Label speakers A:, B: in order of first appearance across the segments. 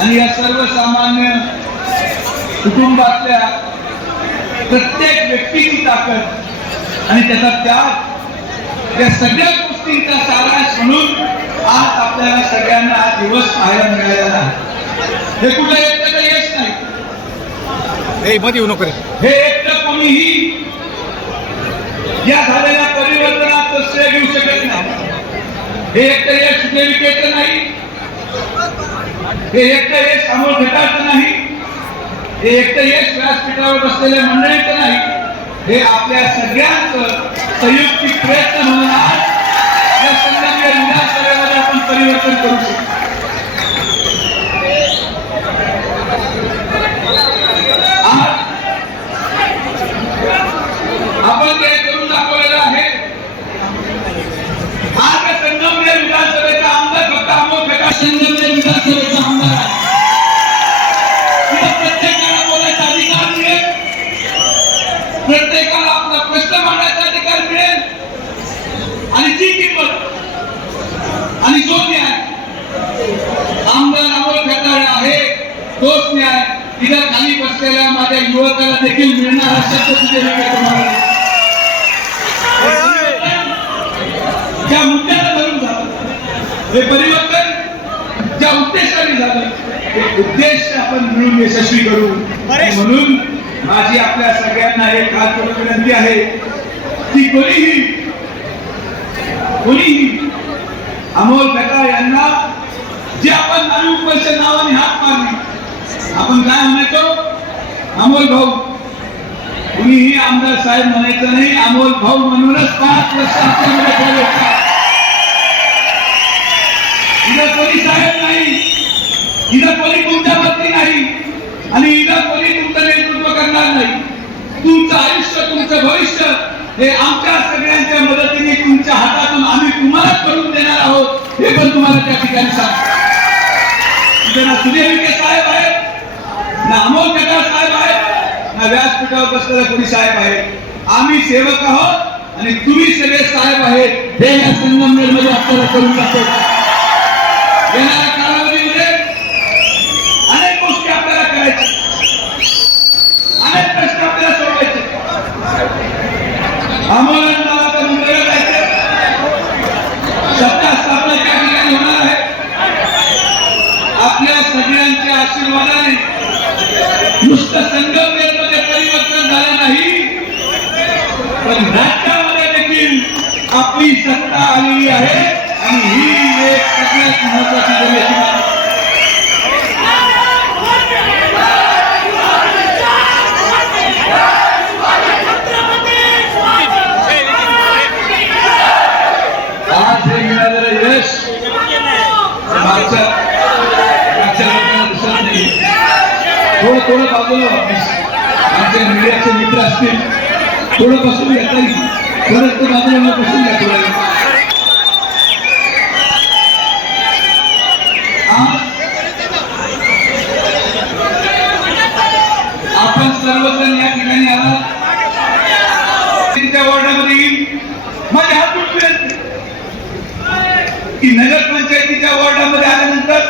A: आणि या सर्वसामान्य कुटुंबातल्या प्रत्येक व्यक्तीची ताकद आणि त्याचा त्याग या सगळ्या गोष्टींचा सारांश म्हणून आज आपल्याला सगळ्यांना हा दिवस पाहायला मिळालेला आहे. हे कुठं एकटं यश नाही?
B: मध्ये येऊ नको
A: हे एकटं कोणीही या झालेल्या परिवर्तनाचं श्रेय घेऊ शकत नाही. हे एकटं यश देविकेचं नाही हे एकटं यश सामोर घटाचं नाही. हे एकटं यश व्यासपीठावर बसलेल्या मंडळीचं नाही. हे आपल्या सगळ्यांचं संयुक्तिक प्रयत्न म्हणून आज या संघाच्या विधानसभेमध्ये आपण परिवर्तन करू शकतो. आज आपण ते करून दाखवलेलं आहे आज संगमनेर विधानसभेचा आमदार फक्त विधानसभेचा आमदार आहे तिला प्रत्येकाला बोलायचा अधिकार मिळेल प्रत्येकाला आपला प्रश्न मांडायचा अधिकार मिळेल आणि जी किंमत आणि जो न्याय आमदार अमोल खताळे आहे तोच न्याय तिला खाली बसलेल्या माझ्या युवकाला देखील मिळणार ज्या मुद्द्याला धरून झालं हे परिवर्तन ज्या उद्देशाने झालं ते उद्देश आपण मिळून यशस्वी करू म्हणून माझी आपल्या सगळ्यांना एक हात विनंती आहे की कोणीही कोणीही अमोल कटा यांना जे आपण नवीन पैसे नावाने हात मारली आपण काय म्हणायचो? अमोल भाऊ. कुणीही आमदार साहेब म्हणायचं नाही अमोल भाऊ म्हणूनच पाच वर्ष इथं कोणी साहेब नाही इथं कोणी तुमच्या पत्नी नाही आणि इथं कोणी तुमचं नेतृत्व करणार नाही. तुमचं आयुष्य तुमचं भविष्य हे आमच्या सगळ्यांच्या मदतीने तुमच्या हातातून आम्ही तुम्हाला करून देणार आहोत हे पण तुम्हाला त्या ठिकाणी सांग ना सुजय साहेब आहेत ना अमोल कटार साहेब आहेत ना व्यासपीठावर बसलेला कोणी साहेब आहे आम्ही सेवक आहोत आणि तुम्ही सगळे साहेब आहेत. हे या संगमनेरमध्ये आपल्याला करून दाखवतो. येणाऱ्या कालावधीमध्ये अनेक गोष्टी आपल्याला करायच्या. अनेक प्रश्न आपल्याला सोडवायचे. आम्हाला मला मुंबईला जायचं. सत्ता स्थापना त्या ठिकाणी होणार आहे. आपल्या सगळ्यांच्या आशीर्वादाने नुसतं संगम राज्यामध्ये देखील आपली सत्ता आलेली आहे आणि ही एक सगळ्यात महत्वाची दिसत थोडं थोडं बाजूला आमचे मीडियाचे मित्र असतील थोडं बसून घेता येईल थोडं ते बाजूला बसून घ्या थोडं आज आपण सर्वजण या ठिकाणी आला त्या वॉर्डामध्ये येईल माझे हात जोडून की नगर पंचायतीच्या वॉर्डामध्ये आल्यानंतर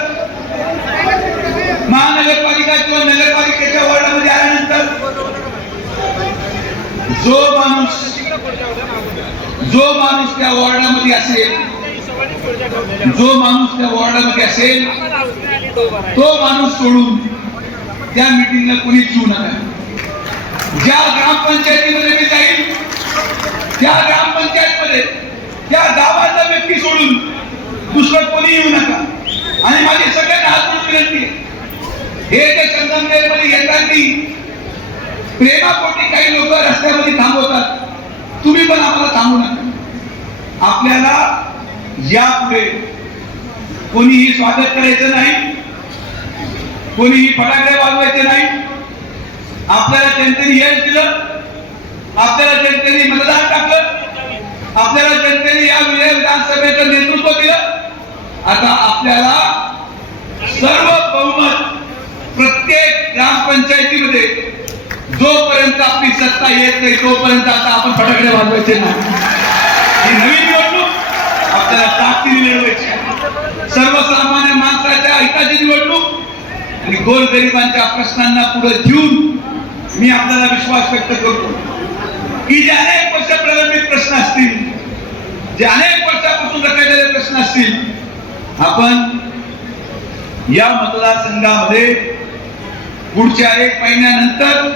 A: महानगरपालिका किंवा नगरपालिकेच्या वॉर्डामध्ये आल्यानंतर जो माणूस जो माणूस त्या वॉर्डामध्ये असेल जो माणूस त्या वॉर्डामध्ये असेल तो माणूस सोडून त्या मिटिंगला कोणी येऊ नका ज्या ग्रामपंचायतीमध्ये मी जाईल त्या ग्रामपंचायतमध्ये त्या गावाचा व्यक्ती सोडून दुसरं कोणी येऊ नका आणि माझी सगळ्यांना हात म्हणून विनंती आहे. हे जे संगमनेरमध्ये येताना प्रेमापोटी काही लोक रस्त्यामध्ये थांबवतात. तुम्ही पण आम्हाला थांबू नका. आपल्याला यापुढे कोणीही स्वागत करायचं नाही कोणीही फटाके वाजवायचे नाही. आपल्याला जनतेने यश दिलं आपल्याला जनतेने मतदान टाकलं आपल्याला जनतेने या विजय विधानसभेचं नेतृत्व दिलं. आता आपल्याला सर्व बहुमत प्रत्येक ग्रामपंचायतीमध्ये जोपर्यंत आपली सत्ता येत नाही तोपर्यंत आता आपण फटाकडे वाजवायचे नाही. ही नवीन निवडणूक आपल्याला ताकदीने लढवायची सर्वसामान्य माणसाच्या हिताची निवडणूक आणि गोरगरिबांच्या प्रश्नांना पुढे घेऊन मी आपल्याला विश्वास व्यक्त करतो की जे अनेक वर्ष प्रलंबित प्रश्न असतील जे अनेक वर्षापासून रखडलेले प्रश्न असतील आपण या मतदारसंघामध्ये पुढच्या एक महिन्यानंतर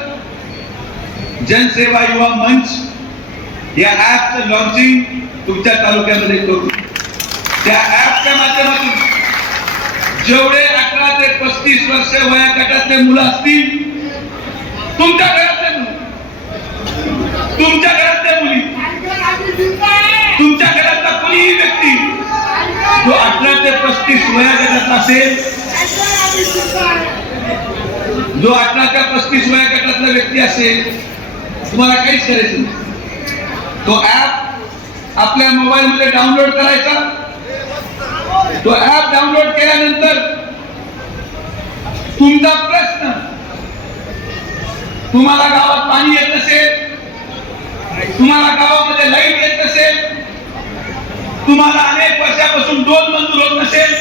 A: जनसेवा युवा मंच या ऍपचं लॉन्चिंग तुमच्या तालुक्यामध्ये करू त्या ऍपच्या माध्यमातून जेवढे अठरा ते पस्तीस वर्ष वया गटातले मुलं असतील तुमच्या घरातले मुलं तुमच्या घरातल्या मुली तुमच्या घरातला कोणीही व्यक्ती जो अठरा ते पस्तीस वया गटातला असेल जो अठरा ते पस्तीस वया गटातला व्यक्ती असेल तुम्हाला काहीच करायचं नाही. तो ऍप आपल्या मोबाईल मध्ये डाउनलोड करायचा. तो ऍप डाउनलोड केल्यानंतर तुमचा प्रश्न तुम्हाला गावात पाणी येत नसेल तुम्हाला गावामध्ये लाइट येत नसेल तुम्हाला अनेक वर्षापासून दोन मंजूर होत नसेल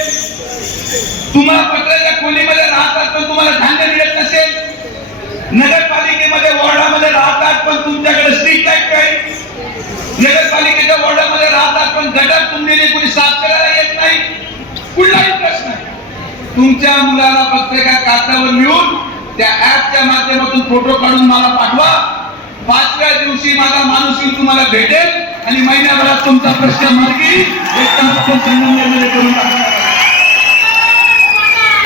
A: तुम्हाला पत्राच्या खोलीमध्ये राहतात असताना तुम्हाला धान्य मिळत नसेल नगरपालिकेमध्ये वॉर्डामध्ये राहतात पण तुमच्याकडे स्ट्रीट लाइट नाही. नगरपालिकेच्या वॉर्डामध्ये राहतात पण गटर तुंबलेले कोणी साफ करायला येत नाही. कुठलाही प्रश्न नाही. तुमच्या मुलाला फक्त एका कागदावर लिहून त्या ऍपच्या माध्यमातून फोटो काढून मला पाठवा. पाचव्या दिवशी माझा माणूस येऊन तुम्हाला भेटेल आणि महिन्याभरात तुमचा प्रश्न मार्गी संगमनेरमध्ये करून टाकणार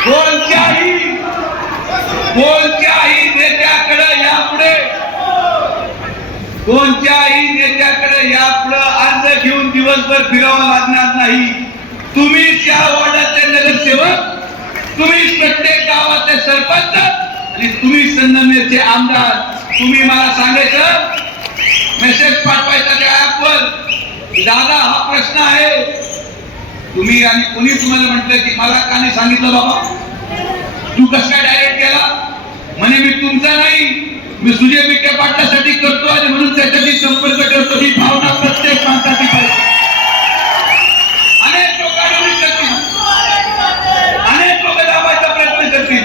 A: कोणत्याही कोण नेत्याकडे यापुढे कोणत्याही नेत्याकडे यापुढे अर्ज घेऊन दिवसभर फिरावं लागणार नाही. तुम्ही त्या वॉर्डाचे नगरसेवक तुम्ही प्रत्येक गावाचे सरपंच आणि तुम्ही संगमनेरचे आमदार. तुम्ही मला सांगायचं मेसेज पाठवायचा त्या ऍपवर दादा हा प्रश्न आहे. तुम्ही आणि कोणी तुम्हाला म्हटलं की मला का नाही सांगितलं बाबा? तू कसा काय डायरेक्ट केला? म्हणे मी तुमचा नाही. मी सुजय विखे पाटलासाठी करतो आणि म्हणून त्याच्याशी संपर्क करतो. ही भावना प्रत्येक माणसाची पाहिजे अनेक लोक करतील. अनेक लोक दाबायचा प्रयत्न करतील.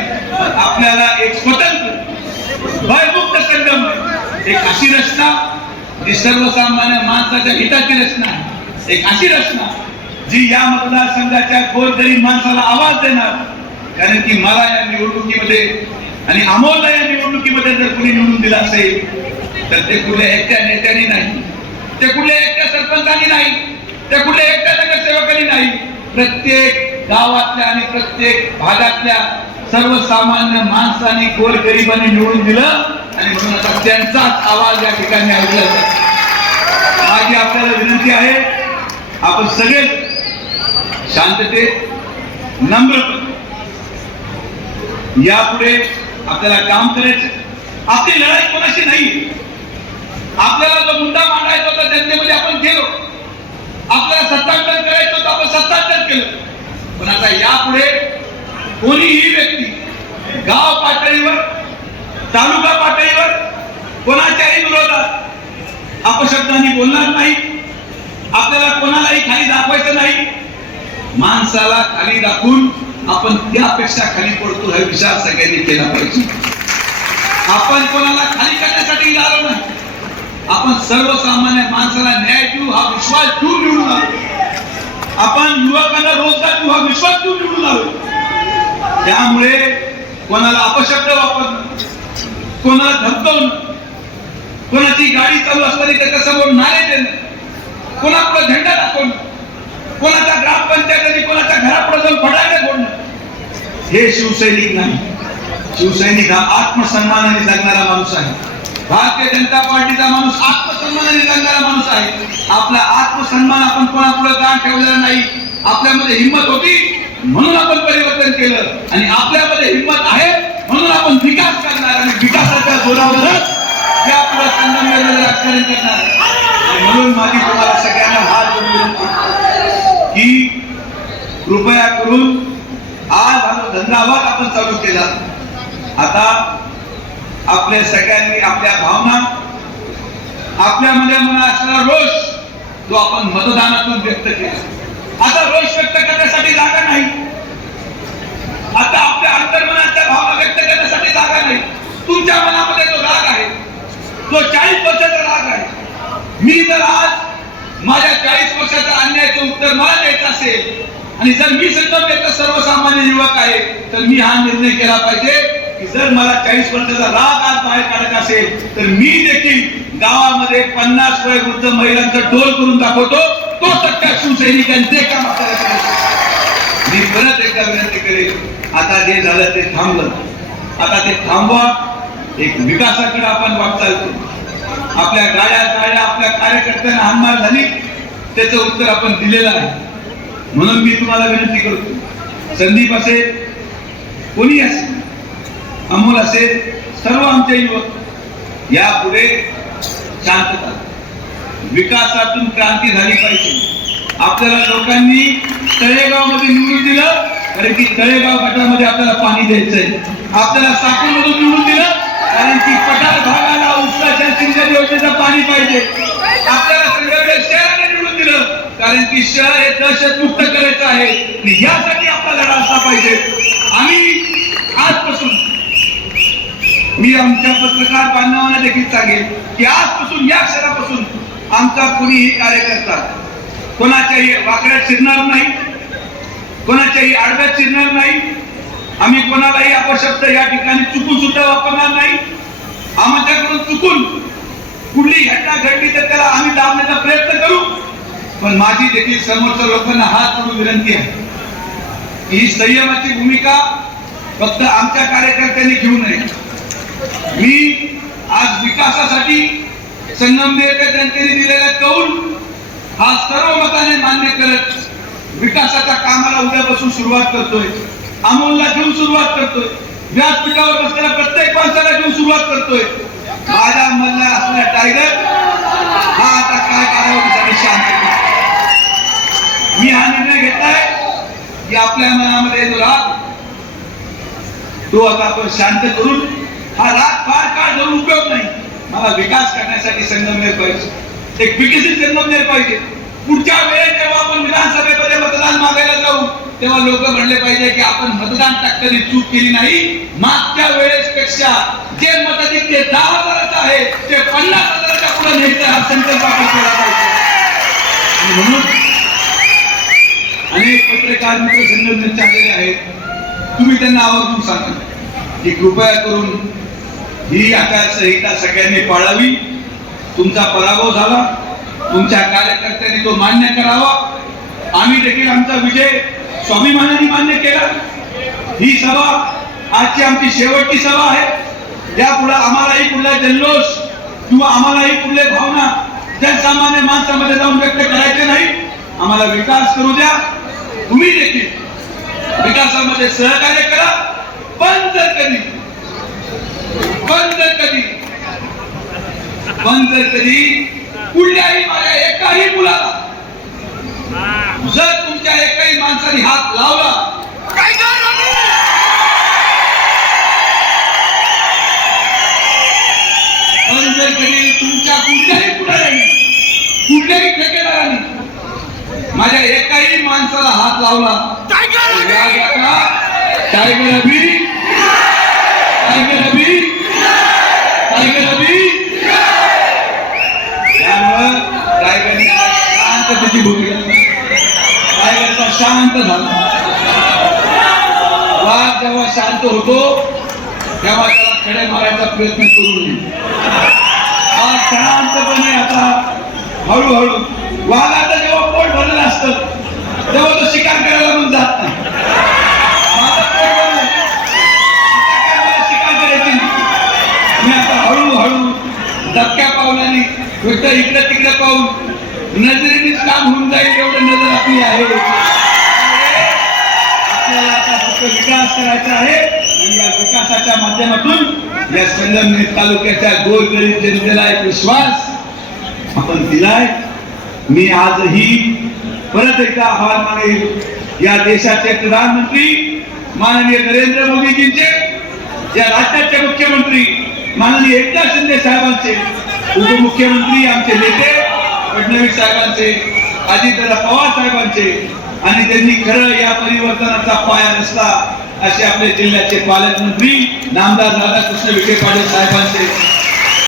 A: आपल्याला एक स्वतंत्र भयमुक्त संगम एक अशी रचना जी सर्वसामान्य माणसाच्या हिताची रचना आहे. एक अशी रचना जी या मतदारसंघाच्या गोरगरीब माणसाला आवाज देणार. कारण की मला या निवडणुकीमध्ये आणि अमोलला या निवडणुकीमध्ये जर कोणी निवडून दिला असेल तर ते कुठल्या एकट्या नेत्याने नाही. ते कुठल्या एकट्या सरपंचाने नाही. ते कुठल्या एकट्या नगरसेवकाने नाही. प्रत्येक गावातल्या आणि प्रत्येक भागातल्या सर्वसामान्य माणसाने गोरगरिबाने निवडून दिलं आणि म्हणून आता त्यांचाच आवाज या ठिकाणी ऐकला जातो. माझी आपल्याला विनंती आहे आपण सगळे शांततेत नम्रपणे यापुढे आपल्याला काम करायचं आपली लढाई कोणाशी नाही. आपल्याला जो मुद्दा मांडायचा होता जनतेमध्ये आपण गेलो. आपल्याला सत्तांतर करायचं होतं आपण सत्तांतर केलं. पण आता यापुढे कोणीही व्यक्ती गाव पातळीवर तालुका पातळीवर कोणाच्याही विरोधात अपशब्दांनी बोलणार नाही. आपल्याला कोणालाही खाली दाखवायचं नाही. माणसाला खाली दाखवून आपण त्यापेक्षा खाली पडतो हा विचार सगळ्यांनी केला पाहिजे. आपण कोणाला खाली करण्यासाठी आलो नाही. आपण सर्वसामान्य माणसाला न्याय देऊ हा विश्वास तू निवडून आलो. आपण युवकांना रोजगार देऊ हा विश्वास तू निवडून आलो. त्यामुळे कोणाला अपशब्द वापरणं कोणाला धमकवणं कोणाची गाडी चालू असताना त्याच्यासमोर नारे देणं कोणापुढे झेंडा दाखवणं कोणाच्या ग्रामपंचायतीने कोणाच्या घरापुढे जाऊन फटाके फोडणं हे शिवसैनिक नाही. शिवसैनिक हा आत्मसन्मानाने जगणारा माणूस आहे. भारतीय जनता पार्टीचा माणूस आत्मसन्मानाने जगणारा माणूस आहे. आपला आत्मसन्मान आपण कोणापुढे का ठेवलेला नाही. आपल्यामध्ये हिंमत होती म्हणून आपण परिवर्तन केलं. आणि आपल्यामध्ये हिंमत आहे म्हणून आपण विकास करणार आणि विकासाच्या जोरावरच त्या पुढे संगमनेरमध्ये राजकारण करणार. म्हणून माझी तुम्हाला सगळ्यांना हात जोडून की कृपया करून आज हा धंदावाद आपण चालू केला आता आपल्या सगळ्यांनी आपल्या भावना आपल्यामध्ये मना असणारा रोष तो आपण मतदानातून व्यक्त केला. आता रोष व्यक्त करण्यासाठी जागा नाही. आता आपल्या अंतर्मनाच्या भावना व्यक्त करण्यासाठी जागा नाही. तुमच्या मनामध्ये जो राग आहे तो चाळीस वर्षाचा राग आहे. मी जर आज माझ्या चाळीस वर्षाच्या अन्यायाचं उत्तर मला द्यायचं असेल आणि जर मी संगमनेरचा सर्वसामान्य युवक आहे तर मी हा निर्णय केला पाहिजे की जर मला चाळीस वर्षाचा राग आज बाहेर काढायचा असेल तर मी देखील गावामध्ये पन्नास वय वृद्ध महिलांचा टोल करून दाखवतो तो सत्ता शिवसैनिकांचे काम मी परत एकदा विनंती करेल आता जे झालं ते थांबलं. आता ते थांबवा एक विकासाकडे आपण वाटचाल आपल्या गाड्या गाड्या आपल्या कार्यकर्त्यांना हानमार झाली. त्याचं उत्तर आपण दिलेलं आहे म्हणून मी तुम्हाला विनंती करतो. संदीप असेल कोणी असेल अमोल असेल सर्व आमचे युवक यापुढे शांतता विकासातून क्रांती झाली पाहिजे. आपल्याला लोकांनी तळेगावमध्ये निवडून दिलं कारण की तळेगाव गटामध्ये आपल्याला पाणी द्यायचंय. आपल्याला साकूर मधून निवडून दिलं कारण की पठार भागाला उपसाच्या सिंचन योजनेचं पाणी पाहिजे. आपल्याला संघटने शहराने निवडून दिलं. कारण की शहर हे दहशत मुक्त करायचं आहे. आणि यासाठी आपला लढा असला पाहिजे. आम्ही आजपासून मी आमच्या पत्रकार बांधवांना देखील सांगेन की आजपासून या क्षणापासून आमचा कुणीही कार्यकर्ता कोणाच्याही वाकड्यात शिरणार नाही कोणाच्याही आडव्यात शिरणार नाही आम्ही कोणालाही अपशब्द या ठिकाणी चुकून सुद्धा वापरणार नाही. आमच्याकडून चुकून कुठली घटना घडली तर त्याला आम्ही दाबण्याचा प्रयत्न करू. पण माझी देखील समोरच्या लोकांना हात जोडून विनंती आहे ही संयमाची भूमिका फक्त आमच्या कार्यकर्त्यांनी घेऊ नये. मी आज विकासासाठी संगमनेरच्या जनतेने दिलेला कौल हा सर्व मताने मान्य करत विकासाच्या कामाला उद्यापासून सुरुवात करतोय. अमोलला घेऊन सुरुवात करतोय. व्यासपीठावर बसलेल्या प्रत्येक माणसाला घेऊन सुरुवात करतोय. माझ्या मधला असलेला टायगर हा आता काय करावं शांत मी हा निर्णय घेतलाय की आपल्या मनामध्ये जो राग तो आता आपण शांत करून हा राग फार काळ धरून उपयोग नाही. मला विकास करण्यासाठी संगमनेर पाहिजे. एक विकसित संगमनेर पाहिजे. पुढच्या वेळेस जेव्हा आपण विधानसभेमध्ये मतदान मागायला जाऊ तेव्हा लोक म्हणले पाहिजे की आपण मतदान टाकताना चूक केली नाही. मागच्या वेळेस पेक्षा जे मताधिक ते दहा हजाराचं आहे ते पन्नास हजाराच्या पुढे न्यायचा हा संकल्प आपण केला पाहिजे. आणि म्हणून अनेक पत्रकार मित्र संघटनेत चाललेले आहेत. तुम्ही त्यांना आवर्जून सांगा की कृपया करून ही आचारसंहिता सगळ्यांनी पाळावी. तुमचा पराभव झाला. तुमच्या कार्यकर्त्यांनी तो मान्य करावा. आम्ही देखील आमचा विजय स्वाभिमानाने मान्य केला. ही सभा आजची आमची शेवटची सभा आहे. यापुढे आम्हालाही कुठला जल्लोष किंवा आम्हालाही कुठले भावना जनसामान्य माणसामध्ये जाऊन व्यक्त करायचे नाही. आम्हाला विकास करू द्या. तुम्ही देखील विकासामध्ये सहकार्य करा. पण जर कधी पण जर कधी पण जर कधी कुठल्याही माझ्या एकाही मुलाला जर तुमच्या माणसाने हात लावला? पण जर कधी तुमच्या कुठल्याही पुढाऱ्याने कुठल्याही ठेकेदाराने माझ्या एकाही माणसाला हात लावला टायगर अभी टायगर अभी टायगर अभी त्यामुळं टायगरने शांततेची भूमिका टायगरचा शांत झाला वाघ जेव्हा शांत होतो तेव्हा त्याला खडे मारायचा प्रयत्न करू नये. वाघ शांतपणे आता हळूहळू वाघाचं जेव्हा पोट भरलेलं असतं तेव्हा तो शिकार करायला म्हणून जात नाही. धक्क्या पावलाने फक्त इकडे तिकडे पाहून नजरेनेच काम होऊन जाईल एवढं नजर आपली आहे. आपला विकास करायचा आहे आणि या विकासाच्या माध्यमातून या संगमनेर तालुक्याच्या गोरगरीब जनतेला एक विश्वास आपण दिलाय. मी आजही परत एकदा आव्हान मानेल या देशाचे प्रधानमंत्री माननीय नरेंद्र मोदीजींचे या राज्याचे मुख्यमंत्री माननीय एकनाथ शिंदे साहेबांचे उपमुख्यमंत्री आमचे नेते फडणवीस साहेबांचे अजितदादा पवार साहेबांचे आणि त्यांनी खरं या परिवर्तनाचा पाया नसला असे आपल्या जिल्ह्याचे पालकमंत्री नामदार राधाकृष्ण विखे पाटील साहेबांचे